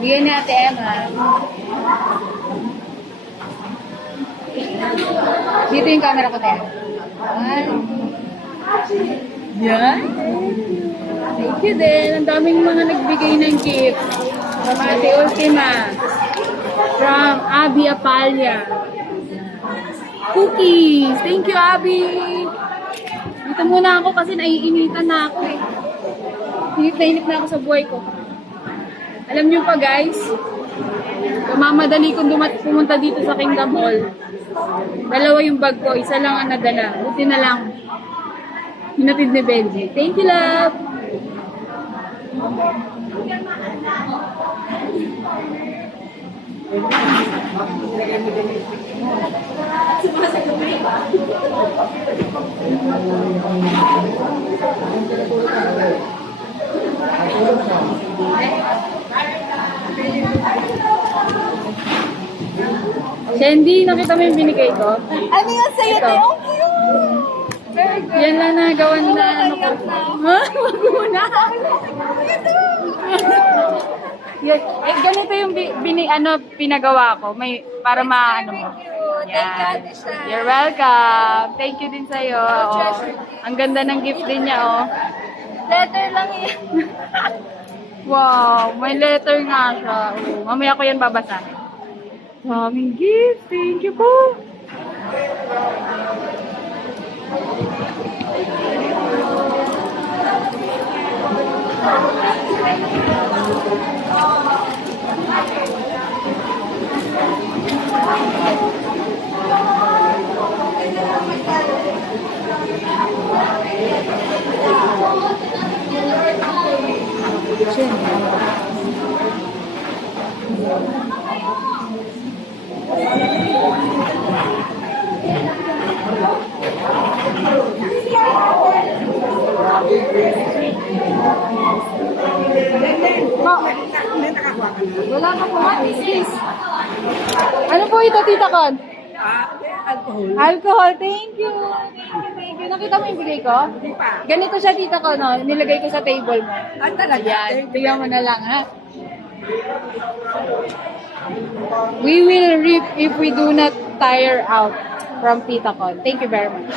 Bigyan ni Ate Emma. Dito yung camera ko, Ate. Yan. Thank you din. Ang daming mga nagbigay ng gift. From Ate Ultima. From Abby Apalia. Cookies. Thank you, Abby. Dito muna ako kasi naiinitan na ako eh. Hinip na hinip na ako sa buhay ko. Alam niyo pa guys, mamadali kong pumunta dito sa Kingdom Hall. Dalawa yung bag ko, isa lang ang nadala. Buti na lang. Hinatid ni Benji. Thank you, love! Shandy, nakita mo yung binigay ko? Ano yung sa'yo? Thank you! Very good. Yan lang nagawan na ano ko. Ha? Wag muna! Yan. Eh, ganito yung pinagawa ko. May, para maano mo. Thank you, Ate Sha. You're welcome. Thank you din sa'yo. Oh. Ang ganda ng gift din niya, oh. Letter lang yan. Wow, may letter nga siya. Oh, mamaya ko yan babasahin. Daming gift. Thank you po. Wala ka po nga, sis. Ano po ito, Tita Con? Alcohol. Alcohol, thank you. Thank you. Nakita mo yung bigay ko? Hindi pa. Ganito siya, Tita Con, no? Nilagay ko sa table mo. Ah, talaga? Yan, tingnan mo na lang, ha? We will reap if we do not tire out from Tita Con. Thank you very much.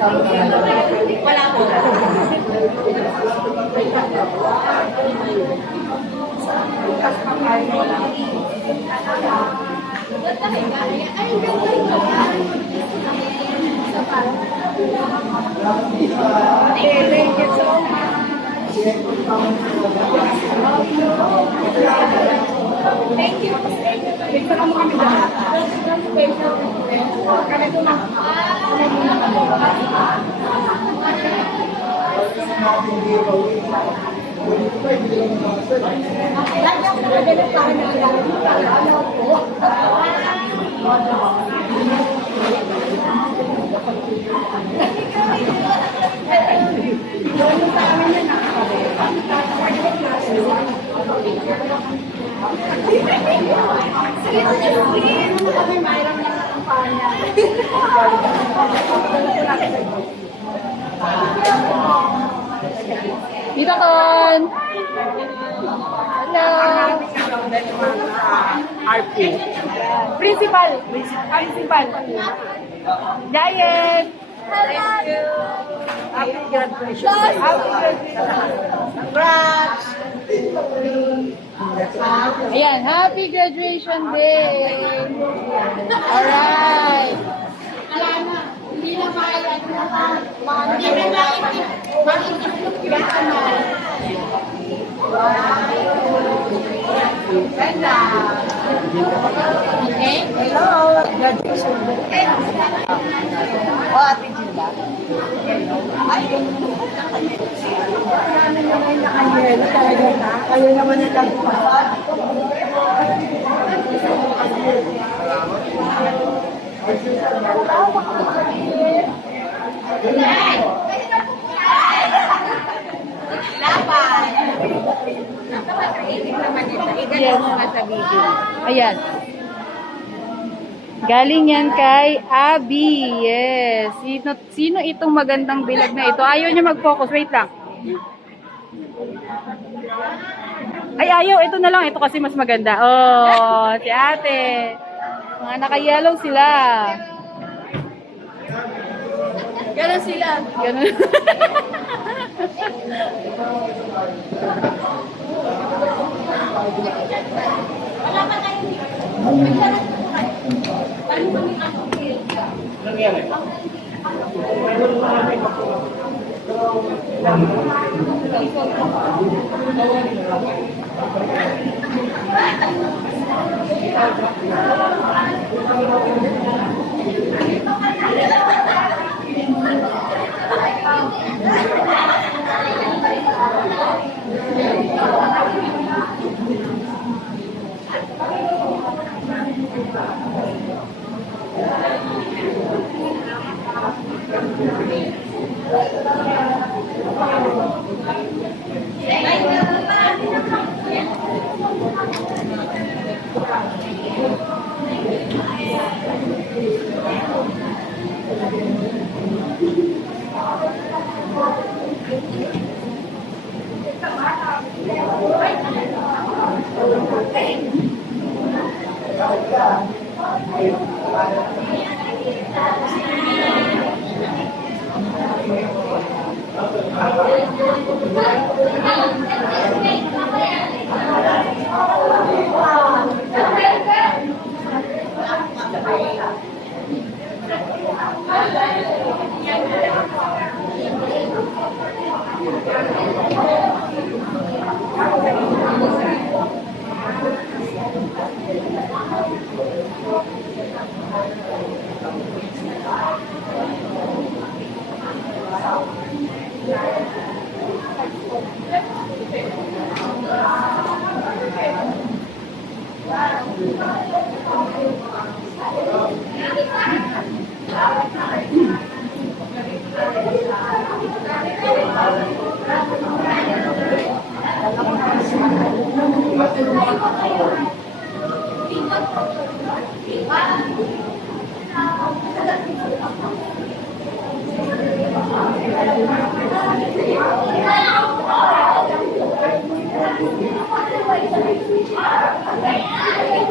Wala po. Thank you so much. Thank you. Bigyan ka mo kami lahat. Kami ito na. Dito Kon! Hello! RP. Principal. Principal. Giant. Thank you. Happy graduation. Happy graduation. Congrats. Ayan, happy graduation day! Alright! Hindi na mailan na hindi na maintindihan na. Ganda. Okay? Hello. Graduation. Oh, Ate Gilda. Ay, ano naman na kayo? Talaga na? Kayo naman na nagpapag. Ayan. Galing yan kay Abby. Yes. Sino itong magandang bilag na ito? Ayaw niya mag-focus. Wait lang. Ay, ayaw. Ito na lang. Ito kasi mas maganda. Oh, si ate. Mga naka-yellow sila. Ganun sila. Ganun. Wala pa tayo dito. Paano kami ano?